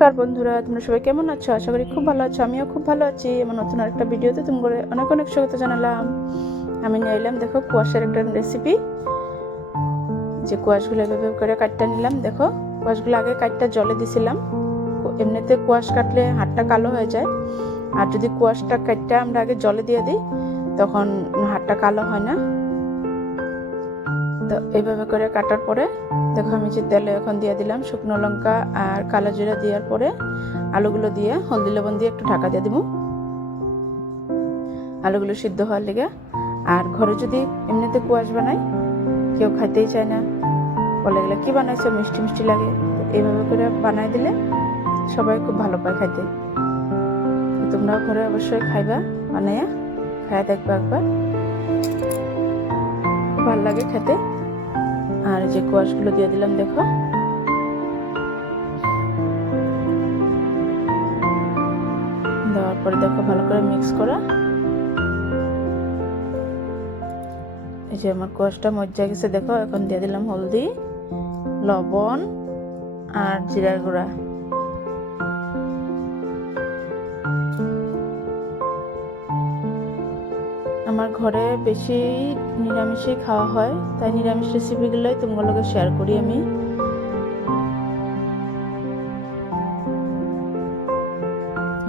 নমস্কার বন্ধুরা, তোমরা সবাই কেমন আছো? আশা করি খুব ভালো আছো। আমিও খুব ভালো আছি। আমার নতুন আরেকটা ভিডিওতে তোমাদের অনেক অনেক স্বাগত জানালাম। আমি নিয়ে এলাম দেখো কুয়াশার একটা রেসিপি। যে কুয়াশগুলো এভাবে করে কাটটা নিলাম। দেখো কুয়াশগুলো আগে কাটটা জলে দিছিলাম। এমনিতে কুয়াশ কাটলে হাতটা কালো হয়ে যায়, আর যদি কুয়াশটা কাটটা আমরা আগে জলে দিয়ে দিই তখন হাতটা কালো হয় না। তো এইভাবে করে কাটার পরে দেখো আমি যে তেলে এখন দিয়ে দিলাম শুকনো লঙ্কা আর কালো জিরা দেওয়ার পরে আলুগুলো দিয়ে হলদি লবণ দিয়ে একটু ঢাকা দিয়ে দিব আলুগুলো সিদ্ধ হওয়ার লেগে। আর ঘরে যদি এমনিতে কুয়াশ বানাই, কেউ খাইতেই চায় না, বলে গেলে কি বানাইছো, মিষ্টি মিষ্টি লাগে। এইভাবে করে বানাই দিলে সবাই খুব ভালো পায় খাইতে। তোমরাও ঘরে অবশ্যই খাইবা, বানাইয়া খাইয়া দেখবা একবার, খুব ভালো লাগে খেতে। আর যে কোয়াশগুলো দিয়ে দিলাম দেখো, দেওয়ার পরে দেখো ভালো করে মিক্স করা। এই যে আমার কোয়াশটা মজ্জা গেছে দেখো। এখন দিয়ে দিলাম হলদি, লবণ আর জিরার গুঁড়া। আমার ঘরে বেশি নিরামিষই খাওয়া হয়, তাই নিরামিষ রেসিপিগুলোই তোমাগুলোকে শেয়ার করি আমি।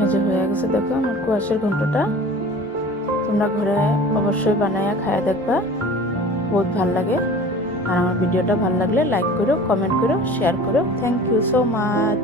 এই যে হয়ে গেছে দেখো আমার কুয়াশার ঘন্টটা। তোমরা ঘরে অবশ্যই বানায়া খায়া দেখবা, বহুত ভালো লাগে। আর আমার ভিডিওটা ভালো লাগলে লাইক করো, কমেন্ট করো, শেয়ার করো। Thank you so much.